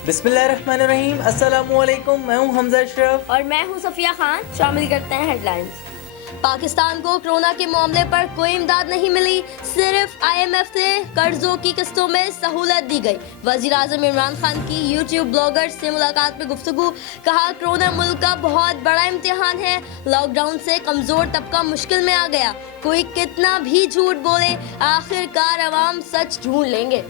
बिस्मिल्लाहिर्रहमानिर्रहीम, अस्सलामुअलैकुम। मैं हूं हमजा अशरफ और मैं हूं सफिया खान। शामिल करते हैं हेडलाइंस। पाकिस्तान को कोरोना के मामले पर कोई इमदाद नहीं मिली, सिर्फ IMF से कर्जों की किस्तों में सहूलत दी गई। वज़ीर-ए-आज़म इमरान खान की यूट्यूब ब्लॉगर से मुलाकात में गुफ्तगू, कहा कोरोना मुल्क का बहुत बड़ा इम्तिहान है, लॉकडाउन से कमजोर तबका मुश्किल में आ गया, कोई कितना भी झूठ बोले आखिरकार अवाम सच ढूंढ लेंगे।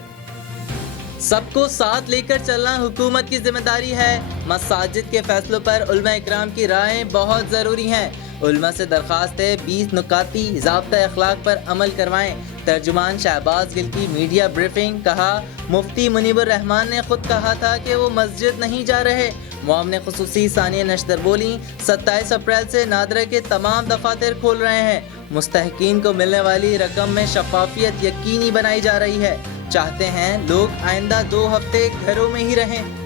सबको साथ लेकर चलना हुकूमत की जिम्मेदारी है। मसाजिद के फैसलों पर उलमा इकराम की राय बहुत ज़रूरी हैं। उलमा से दरख्वास्त है 20 नुकाती ज़ाब्ता अखलाक पर अमल करवाएं। तर्जुमान शहबाज गिल की मीडिया ब्रीफिंग, कहा मुफ्ती मुनीबुर रहमान ने खुद कहा था कि वो मस्जिद नहीं जा रहे। मुआमने खुसूसी सानिया नश्तर बोली, 27 अप्रैल से नादरा के तमाम दफातर खोल रहे हैं। मुस्तहकीन को मिलने वाली रकम में शफाफियत यकीनी बनाई जा रही है। चाहते हैं लोग आइंदा 2 हफ्ते घरों में ही रहें।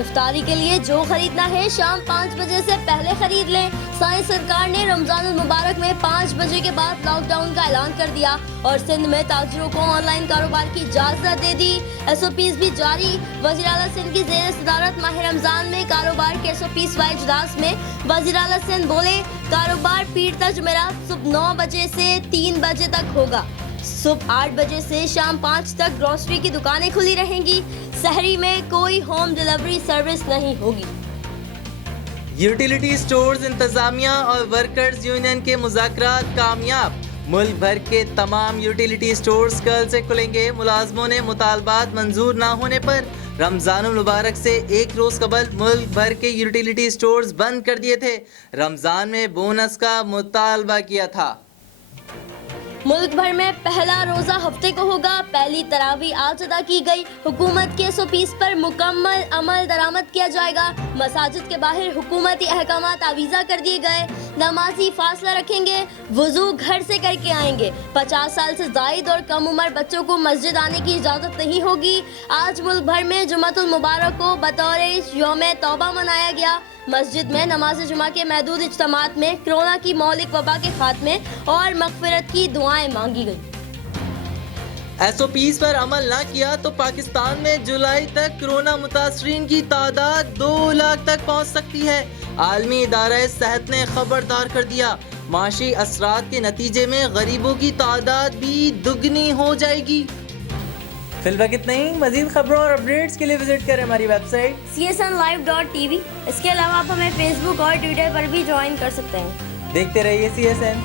इफ्तारी के लिए जो खरीदना है शाम 5 बजे से पहले खरीद लें। साइंस सरकार ने रमजान मुबारक में 5 बजे के बाद लॉकडाउन का ऐलान कर दिया और सिंध में ताजिरों को ऑनलाइन कारोबार की इजाजत दे दी। SOPs भी जारी। वज़ीर आला सिंध की ज़ेर सदारत माह रमजान में कारोबार के SOPs व इजलास में वज़ीर आला सिंध बोले, कारोबार पीर ता जुमेरात सुबह 9 बजे से 3 बजे तक होगा। सुबह 8 बजे से शाम 5 तक ग्रोसरी की दुकानें खुली रहेंगी। शहरी में कोई होम डिलीवरी सर्विस नहीं होगी। यूटिलिटी स्टोर्स इंतजामिया और वर्कर्स यूनियन के मुज़ाकरात कामयाब। मुल्क भर के तमाम यूटिलिटी स्टोर्स कल से खुलेंगे। मुलाजमों ने मुतालबात मंजूर ना होने पर रमजानुल मुबारक से 1 रोज कबल मुल्क भर के यूटिलिटी स्टोर्स बंद कर दिए थे। रमजान में बोनस का मुतालबा किया था। मुल्क भर में पहला रोजा हफ्ते को होगा। पहली तरावी आज अदा की गई। हुकूमत के SOPs पर मुकम्मल अमल दरामद किया जाएगा। मसाजिद के बाहर हुकूमती अहकामात आवीज़ा कर दिए गए। नमाजी फासला रखेंगे, वुजू घर से करके आएंगे। 50 साल से जायद और कम उम्र बच्चों को मस्जिद आने की इजाज़त नहीं होगी। आज मुल्क भर में जुम्मतुल मुबारक को बतौर यौम तौबा मनाया गया। मस्जिद में नमाज जुमा के महदूद इज्तिमात में कोरोना की मौलिक वबा के खात्मे और मगफिरत की दुआएं मांगी गई। SOPs पर अमल ना किया तो पाकिस्तान में जुलाई तक कोरोना मुतासरीन की तादाद 2 लाख तक पहुंच सकती है। आलमी इदारा सेहत ने खबरदार कर दिया, माशी असरात के नतीजे में गरीबों की तादाद भी दुगनी हो जाएगी। फिलहाल इतना ही। मजीद खबरों और अपडेट्स के लिए विजिट करें हमारी वेबसाइट csnlive.tv। इसके अलावा आप हमें Facebook और Twitter पर भी ज्वाइन कर सकते हैं। देखते रहिए CSN।